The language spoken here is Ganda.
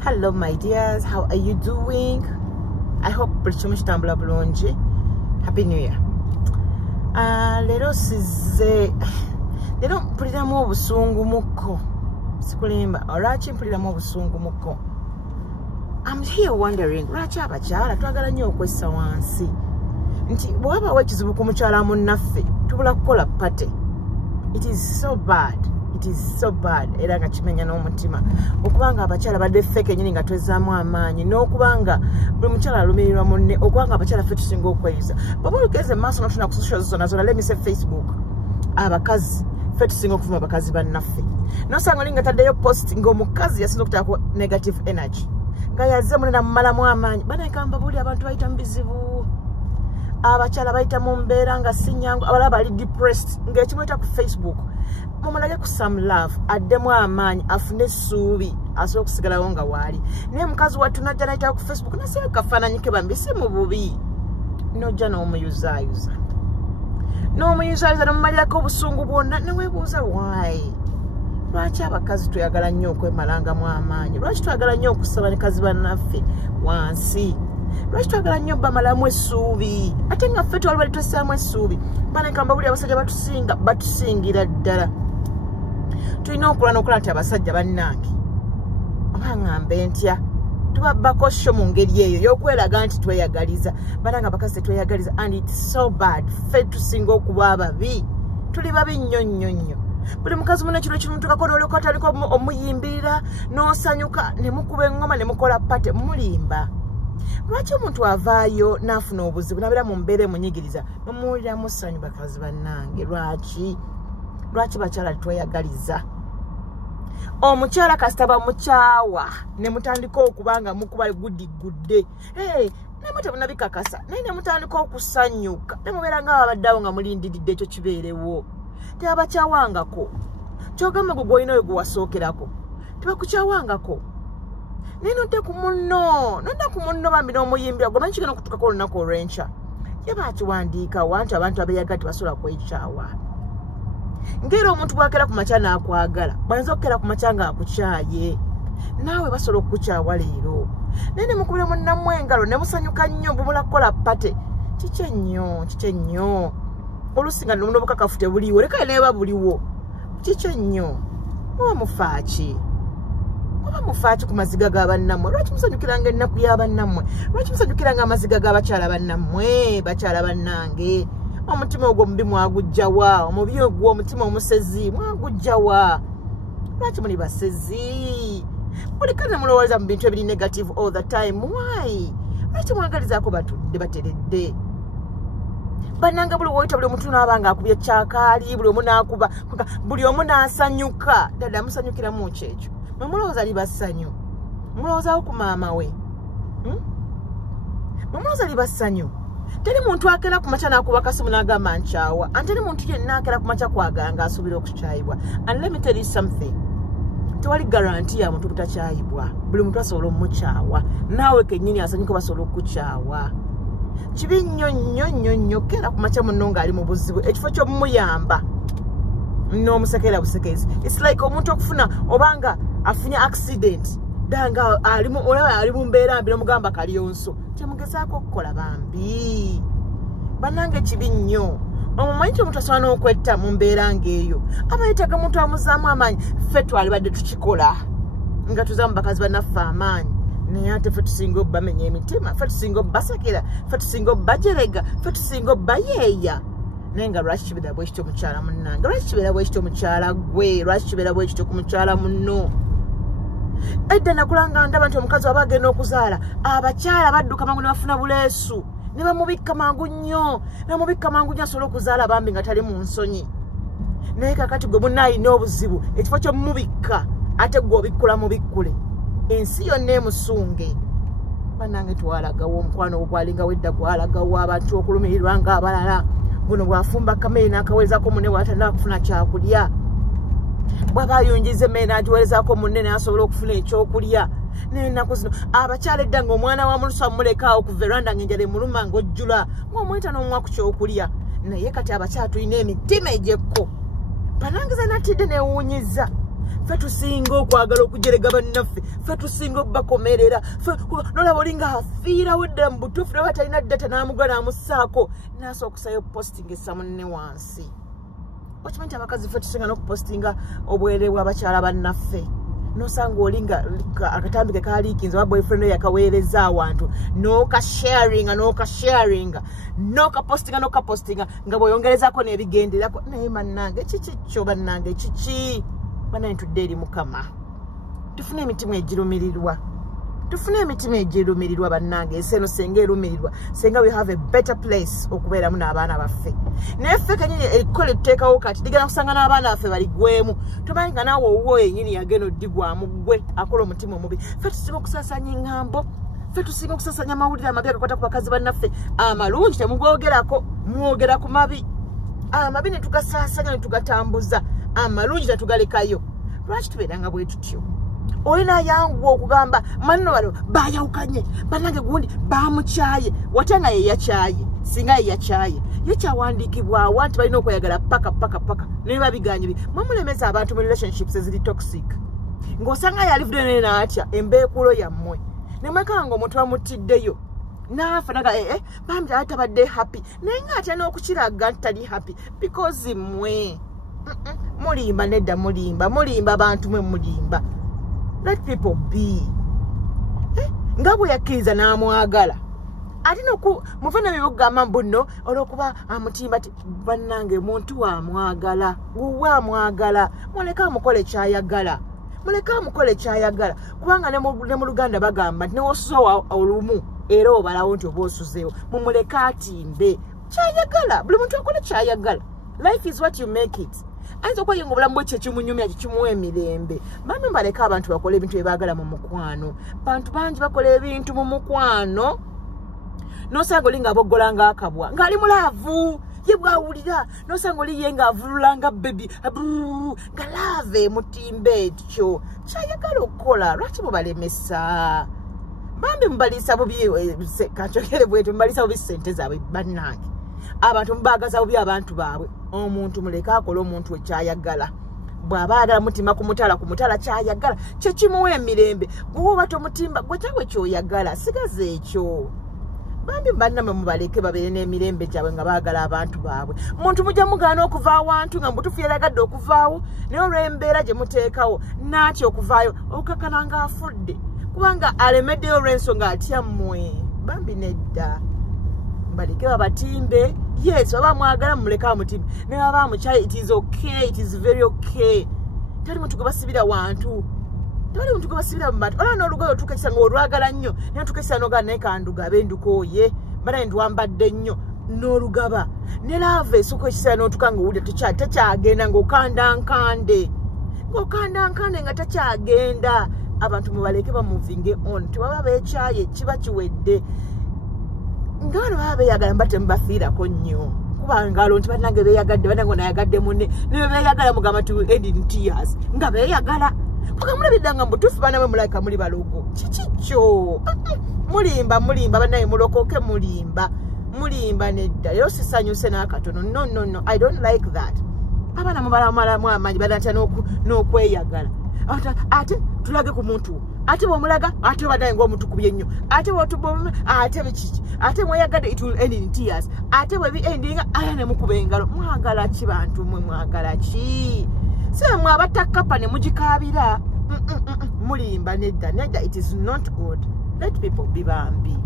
Hello my dears, how are you doing? I hope buli kimu kitambula bulungi. Happy New Year. Lero mpuliramu obusungu muko. Sikulimba, olwaki mpuliramu obusungu muko. I'm here wondering, lwaki abakyala twagala nnyo okwessa wansi. Nti bw'abawo ekizibu ku mukyala munnaffe, tubula kukola pate. It is so bad. It is so bad. Era nga kimenya n'omutima. Okubanga abakyala badde feke nyini nga twezzaamu amaanyi. N'okubanga buli mukyala alumirirwa munne. Okubanga abakyala ffe tusinga okweyisa. Baba olugeze maaso n'otuna ku social zona zona, let me say Facebook. Abakazi ffe tusinga okufuma abakazi bannaffe. N'osanga oli nga taddeyo post ng'omukazi yasinza okutaako negative energy. Nga yazze munena mumalamu amaanyi. Banayikamba buli abantu bayita mu bizibu. Abakyala bayita mu mbeera nga si nnyangu. Abalala bali depressed. Ng'ekimuyita ku Facebook. Mumalage ku some love, addemu amaanyi, afune essuubi, asobola okusigalawo nga waali. Naye mukazi wattu najja n'ayita ku Facebook, nasiba kafaananyi ke bambi si mu bubi. N'ojja n'omuyuzaayuza. N'omuyuzaayuza n'omumalirako obusungu bwonna, ne weebuuza why. Lwaki abakazi twagala nnyo okwemalangamu amaanyi? Lwaki twagala nnyo okusaba ne kazi bannaffe wansi? Lwaki twagala nnyo bamalamu essuubi? Ate nga ffe twali bali twessaamu essuubi. Banekamba buli abasajja batusingira ddala. Tulina okulwana okulaba nti abasajja bannange oba ŋŋambe ntya tubabbako sho mu ngeri eyo y'okweraga nti tweyagaliza. Bananga abakazi tetweyagaliza, and it's so bad. Ffe tusinga okuba ababi. Tuli babi nnyo nnyo nnyo. Buli mukazi munne kino kimutukako n'olyoka ataliko omuyimbirira n'osanyuka ne mukuba eŋŋoma ne mukola pate mulimba. Lwaki omuntu avaayo n'afuna obuzibu n'abeera mu mbeera emunyigiriza mumuwuliramu ssanyu bakazi bannange? Lwaki bakyala tweyagaliza? Omukyala kasita bamukyawa ne mutandika okuba nga mukuba guddigudde, namwe temunabikakasa naye ne mutandika okusanyuka ne mubeera nga babaddeawo nga mulindiridde ekyo kibeerewo. Tebabakyawangako. Kyogamba gwe gwolina oyo gwe wasookerako tebakukyawangako. Naye nodda ku munno bambi n'omuyimbira gwe manyi kigenda okutuukako olunaku olw'enkya. Ye baakiwandiikawo anti abantu abeeyagala tebasobola kwekyawa. Ng'era omuntu bw'akeera ku makya n'akwagala bw'ayinza okukeera ku makya ng'akukyaye, naawe basobola okukukyawa leero. Naye ne mukubira munnammwe engalo ne musanyuka nnyo bumula kukola pate. Kiki ennyo. Oluusi nga n'obukakafu tebuliwo, leka neeba buliwo. Kiki ennyo. Muba mufaaki ku maziga g'abannammwe? Lwaki musanyukiranga ennaku y'abannammwe? Lwaki musanyukiranga amaziga g'abakyala bannammwe? Bakyala bannange, omutima ogwo omubi mwagujjawa? Omubi ogwo omutima omusezi mwagujjawa? Lwaki muli basezi? Buli kazi mulowooza mu bintu ebiri negative all the time. Why? Lwaki mwagalizaako batudde bateredde? Bannanga buli woyita buli omuntu n'abanga akubye kyakaali, buli omu n'akuba, buli omu n'asanyuka. Dada musanyukiramu ki ekyo? Mwe mulowooza liba ssanyu? Mulowoozaawo ku maama we? Mwe mulowooza liba ssanyu? Teri muntu akeera ku makya n'akuba kasimu n'agamba nkyawa. Ate teri muntu yenna akeera ku makya kwagala ng'asuubira okukyayibwa. And let me tell you something. Tewali garanti ya muntu butakyayibwa. Buli muntu asobola omukyawa. Naawe kennyini asanyuka basobola okukukyawa. Kibi nnyo keera ku makya munno ng'ali mu buzibu, ekifo ky'omuyamba n'omusekera busekezi. It's like omuntu okufuna obanga afunye accident danga ali mu mbeera mbi n'omugamba kalyonso, kyemugezaako okukola bambi. Bannange kibi nnyo. Omumanyi nti omuntu asobola n'okwetta mu mbeera ng'eyo. Aba yeetaaga omuntu amuzaamu amaanyi. Ffe twalibadde tukikola nga tuzaamu bakazi bannaffe amaanyi. Naye ate ffe tusinga obbamenya emitima, ffe tusinga obbasakira, ffe tusinga obbajerega, ffe tusinga obbayeeya. Naye nga lwaki kibeera bwe kityo mukyala munnange? Lwaki kibeera bwe kityo mukyala gwe? Lwaki kibeera bwe kityo ku mukyala munno? Edda nakulanga ndaba nti omukazi waba agenda okuzaala, abakyala badduka mangu ne bafuna buleesu ne bamubikka mangu nnyo, asobola okuzaala bambi nga tali mu nsonyi. Naye kakati gwe munna alina obuzibu, ekifo ky'omubikka ate gwe obikkula mubikkule, ensi yonna emusunge. Bannange twalagawo omukwano ogwalingawo edda gwalagawo, abantu okulumirirwa ng'abalala. Buno bwafumba kamere n'akaweezaako munne bw'atandika kufuna kyakulya. Bw'aba ayungiza emmere n'agiweerezaako munne n'asobola okufuna ekyokulya. N'ennaku zino abakyala edda ng'omwana wa mulusa mumulekaawo ku veranda ng'enjala emuluma ng'ojjula ng'omuyita n'omuwa ku kyokulya. Naye kati abakyala tulina emitima egyekko. Bannange ze natidde neewuunyiza. Ffe tusinga okwagala okujerega bannaffe. Ffe tusinga okubakomerera. Nolaba olinga afiirawo ddala mu butuufu ne batalina data n'amugwa n'amussaako. N'asooka okusayo posting essa munne wansi. Okimanyi nti abakazi ffe tusinga n'okupostinga obwere bw'abakyala bannaffe. Nosanga olinga akatambi ke kaliikinze oba boyfriend we yakaweereza awantu. N'okasharinga n'okapostinga nga bw'oyongerezaako n'ebigenderako. Naye bannange kiki kyo bannange kiki? Bannange tudde eri Mukama. Tufune emitima egirumirirwa bannange. Ensi eno senga erumirirwa. Senga we have a better place okubeeramu n'abaana baffe. Naye ffe kenyini ekkola etteekawo kati digenda kusanga n'abaana baffe baligwemu. Tomanyi nga naawe owuwo yennyini yagenda oddigwamu ggwe akola omutima omubi. Ffe tusinga okusaasanya engambo. Ffe tusinga okusaasanya amawulire amabi agakwata ku bakazi bannaffe. Amalungi temugogerako, mwogera ku mabi. Amabi ne tugasaasanya ne tugatambuza. Amalungi tetugalekayo. Lwaki tubeeranga bwe tutyo? Olina yangu okugamba manno bano bayawukanye bannange gundi bamukyaye watanga ye yakyaye singa ye yakyaye ye kyawandiikibwawo nti balina okweyagala paka ne babiganye mwamulemeza abantu mu relationships eziri toxic ng'osanga yalivudde naye n'atya embeekulo yammwe ne mwekanga ng'omuntu bamutiddeyo n'afa naga bambi atabadde happy naye ng'atya n'okukiraga nti tali happy because mmwe mulimba nedda mulimba abantu mwe mulimba. Let people be. Nga bwe yakkiriza n'amwagala. Ate mufana byogamba mbuno olwokuba amutimba ati bannange muntu amwagala. Wuwe amwagala. Muleka amukole kyayagala. Kubanga ne mu Luganda bagamba nti newosuza olumu era obalawo nti oba osuzeewo. Mumuleka atimbe. Kyayagala. Buli muntu akola kyayagala. Life is what you make it. Ayinza okweyenga obulamu bwe kyekimunyumya kimuwa emirembe. Bambi mbaleka abantu bakola ebintu bye baagala mu mukwano. Bantu bangi bakola ebintu mu mukwano. Nosanga oli ng'aboggola ng'akabwa. Ng'ali mulaavu. Ye bw'awulira. Nosanga oli ye ng'avulula nga bebi. Nga laave mutimbe ekyo. Kyayagala okukola. Lwaki mubalemesa? Bambi mubaliisa bubi kankyogere bwetu mubaliisa bubi ssente zaabwe bannange. Abantu mubagaza bubi abantu baabwe. Omuntu muleka akola omuntu ekyayagala. Bw'aba ayagala mutima ku mutala kyayagala. Kye kimuwa emirembe. Bw'oba tomutimba gwe kyawe kyoyagala. Sigaza ekyo. Bambi bannamwe mubaleke babeere n'emirembe gyabwe nga baagala abantu baabwe. Muntu mujja mugaana okuva awantu nga mutufu yalagadde okuvaawo. Naye olw'embeera gye muteekawo n'atya okuvaayo okukakana ng'afudde. Kubanga alemeddeyo olw'ensonga atya mmwe. Bambi nedda. Baleke babatimbe. Yes, baba mwagala muleka mutimbe. Ne baba mukyaye it is okay, it is very okay. Tali muntu kubasibira wantu. Tali muntu kubasibira mbatu. Ola n'olugoyo tukakisa ng'olwagala nnyo. Ne tukakisa noga naye kanduga abendukoye. Bala ndwambadde nnyo n'olugaba. Ne lave esoko ekisa n'otukanga owulira tekyagenda ng'okanda nkande. Nga tekyagenda. Abantu mubaleke bamuvinge on. Tewaba beekyaye kiba kiwedde. Ngalo abeyagala mbate mbafiirako nnyo. Kubanga alonti bannange beeyagadde bannange nayagadde munne ne beeyagala mugamba tu end in tears. Nga beeyagala. Kuga mulabidanga mbutuufu bannamwe mulaika muli balogo. Kikikyo. Mulimba bannange mulokoke mulimba nedda. Leero sisanyuse n'akatono. No. I don't like that. Abaana mubalamu amanyi badatya n'okweyagala. Ate tulage ku muntu. Ate bw'omulaga ate bannange ng'omutukubye nnyo. Ate bw'otubome ate bikiki. Ate mweyagadde it will end in tears. Ate bwe endinga aya ne mukuba engalo. Mwagala ki bantu mmwe mwagala ki? Se mwe abatakapa ne mugikaabira. Mulimba nedda. It is not good. Let people be bambi.